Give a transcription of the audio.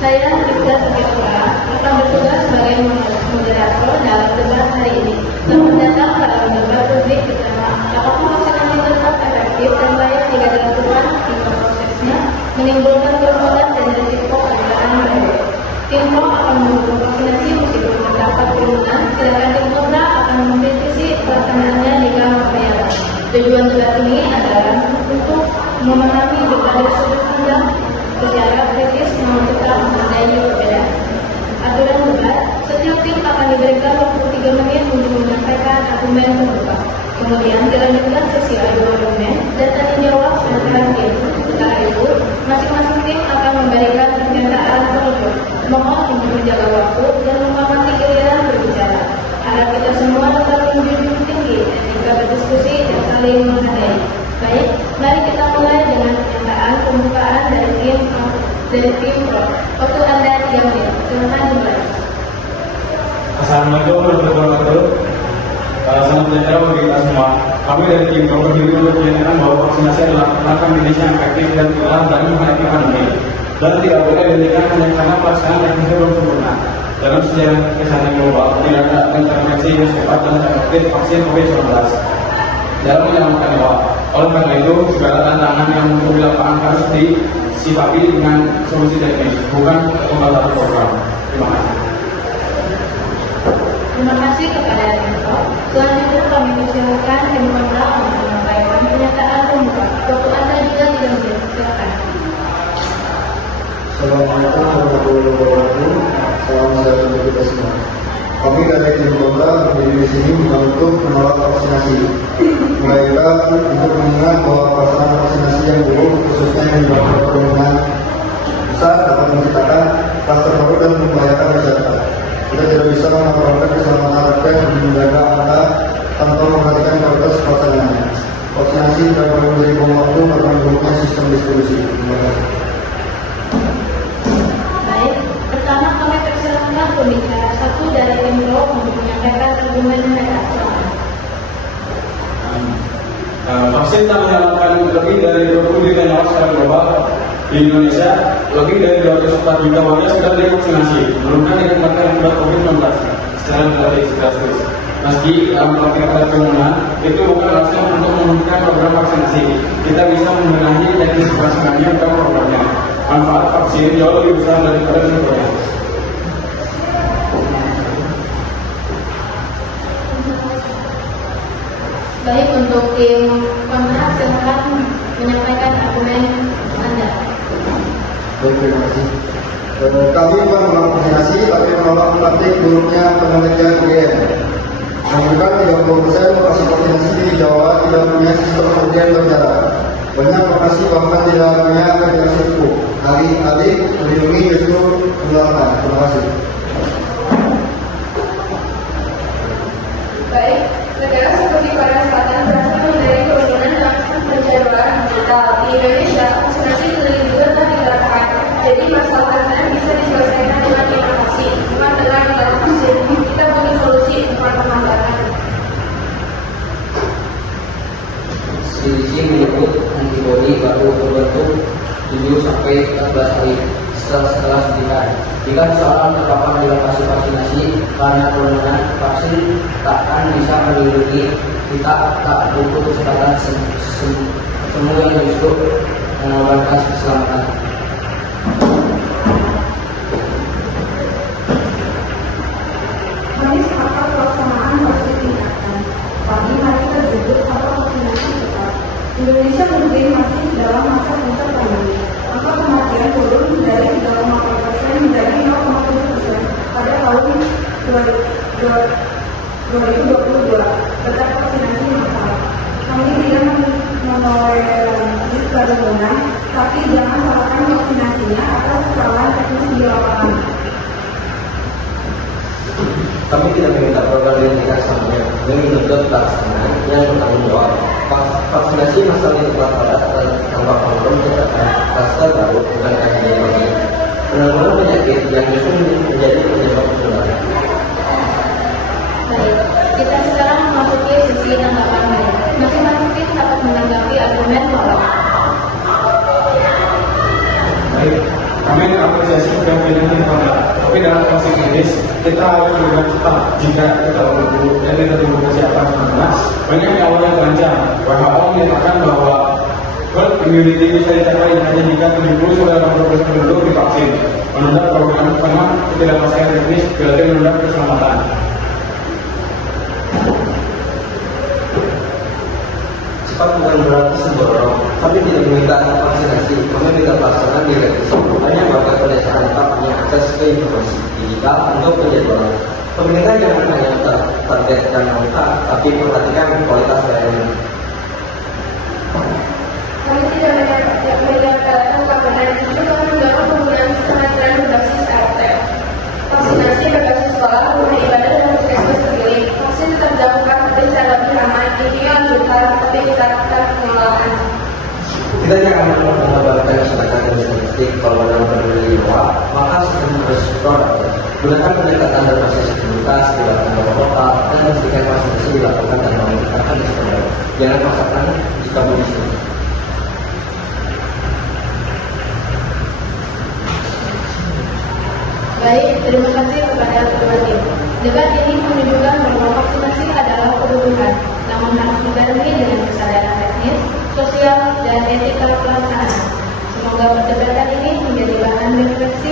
Saya Rizka Sukitra akan bertugas sebagai moderator dalam debat hari ini. Selamat datang dalam debat publik bersama apakah vaksinasi tetap efektif dan layak jika dilakukan hingga prosesnya menimbulkan kerumunan dan risiko penularan baru. Tim Pro akan mendukung vaksinasi meskipun terdapat kerumunan, sedangkan tim Kontra akan mengkritisi pelaksanaannya jika membahayakan. Tujuan debat ini adalah untuk memahami berbagai sudut pandang secara kritis namun tetap menghargai perbedaan. Aturan debat, setiap tim akan diberikan waktu 3 menit untuk menyampaikan argumen pembuka. Kemudian dilanjutkan sesi adu argumen dan tanya jawab antara tim. Setelah itu, masing-masing tim akan memberikan pernyataan penutup. Mohon untuk menjaga waktu dan menghormati giliran berbicara. Harap kita semua dapat menjunjung tinggi etika berdiskusi dan saling menghargai. Baik, mari kita mulai dengan pernyataan pembukaan dari tim Pro. Waktu Anda 3 menit. Silakan dimulai. Assalamualaikum warahmatullahi wabarakatuh. Selamat sejahtera bagi kita semua. Kami dari tim Pro berdiri untuk menyatakan bahwa vaksinasi adalah langkah Indonesia yang efektif dan telah berani menghadapi pandemi. Dan tidak boleh dihentikan hanya karena pelaksanaan teknisnya belum sempurna. Dalam sejarah kesehatan global, tidak ada intervensi yang cepat dan efektif vaksin COVID-19 dalam menyelamatkan nyawa. Oleh karena itu, segala tantangan yang muncul di lapangan harus disikapi dengan solusi teknis, bukan pembahasan program. Terima kasih. Terima kasih kepada tim Pro. Selanjutnya kami persilakan tim Kontra untuk menyampaikan pernyataan pembuka. Waktu Anda juga 3 menit. Silakan. Assalamualaikum warahmatullahi wabarakatuh. Salam sejahtera bagi kita semua. Kami dari tim Kontra berdiri di sini untuk menolak vaksinasi. Melainkan untuk mengingat bahwa pelaksanaan vaksinasi yang buruk, khususnya yang dilakukan kerumunan besar, dapat menciptakan kluster baru dan membahayakan kesehatan. Kita tidak bisa melakukan keselamatan rakyat dan menjaga angka tanpa memperhatikan kualitas pelaksanaannya. Vaksinasi tidak perlu menjadi bom waktu karena buruknya sistem distribusi. Terima kasih. Baik, pertama kami persilakan pembicara satu dari tim Pro untuk menyampaikan argumen mereka. Vaksin telah menyelamatkan lebih dari 20 juta nyawa secara global. Di Indonesia, lebih dari 204 juta warga sudah divaksinasi, menurunkan kematian akibat COVID-19 secara drastis. Meski dalam praktek kerumunan, itu bukan alasan untuk menghentikan program vaksinasi. Kita bisa membenahi teknis pelaksanaannya dan programnya. Manfaat vaksin jauh lebih besar daripada risikonya. Baik, untuk tim Kontra silakan menyampaikan argumen Anda. Baik, terima kasih. Kami bukan menolak vaksinasi, tapi menolak praktik buruknya penelitian UGM. Menunjukkan 30% lokasi vaksinasi di Jawa tidak punya sistem antigen berjalan. Banyak lokasi bahkan tidak punya verifikasi hukum. Alih-alih melindungi justru menularkan. Terima kasih. Baik, negara seperti Korea Selatan berhasil menghindari kerumunan dalam penjadwalan digital. Di Indonesia, vaksinasi terlebih juga telah dilakukan. Jadi masalah kesehatan bisa diselesaikan dengan inovasi, bukan dengan menolak vaksin. Kita butuh solusi, bukan penambahan. CDC menyebut antibodi baru terbentuk 7-14 hari setelah suntikan. Jika seseorang terpapar di lokasi vaksinasi karena kerumunan, vaksin takkan bisa melindungi kita, tak butuh kecepatan semua yang justru mengorbankan keselamatan. Kami sepakat pelaksanaan harus ditingkatkan. Tapi mari kita duduk pada vaksinasi cepat. Indonesia mungkin masih dalam masa puncak pandemi. Angka kematian turun dari 3,4% menjadi 0,7% pada tahun 2022. Tetap vaksinasi masalah. Kami tidak menoleransi kerumunan, tapi jangan salahkan vaksinasinya atas kesalahan teknis di lapangan. Kami tidak meminta program dihentikan selamanya, kami menuntut pelaksanaan yang bertanggung jawab. Vaksinasi masal di tempat padat dan tanpa kontrol menciptakan kluster baru, bukan epidemiologi. Penanggulangan penyakit yang justru menjadi penyebab penularan. Baik, kita sekarang memasuki sesi tanggapan mereka. Masing-masing tim dapat menanggapi argumen lawan. Baik, Kami mengapresiasi kepemimpinan tim Pemda, tapi dalam kondisi kritis kita harus bergerak cepat. Jika kita buru-buru dan tidak tunggu kesiapan semua, banyak yang awalnya terancam. WHO menyatakan bahwa herd immunity bisa dicapai hanya jika 70-80% penduduk divaksin. Menunda program karena ketidakpastian teknis berarti menunda keselamatan. Cepat bukan berarti sembrono, tapi tidak meminta vaksinasi. Kami minta pelaksanaan direvisi. Banyak warga pedesaan tetap punya akses ke informasi digital untuk penjadwalan. Pemerintah jangan hanya targetkan angka, tapi perhatikan kualitas layanan. Kami tidak menyatakan kabar justru kami mendorong penggunaan kesehatan berbasis RT. Vaksinasi berbasis sekolah, rumah ibadah, dan puskesmas terpilih. Vaksin tetap dilakukan, tapi secara lebih ramai. Intinya lanjutkan, tapi kita lakukan pengelolaan. Kita jangan mengabaikan masyarakat dan statistik kalau dalam berdiri luar, maka sistem harus produk. Gunakan pendekatan berbasis komunitas, dilakukan oleh kota, dan pastikan vaksinasi dilakukan dan menciptakan di sekolah. Jangan paksakan jika bisa. Baik, terima kasih kepada ketua tim. Debat ini menunjukkan bahwa vaksinasi adalah kebutuhan, namun harus dibarengi dengan kesadaran teknis, sosial, dan etika pelaksanaan. Semoga perdebatan ini menjadi bahan refleksi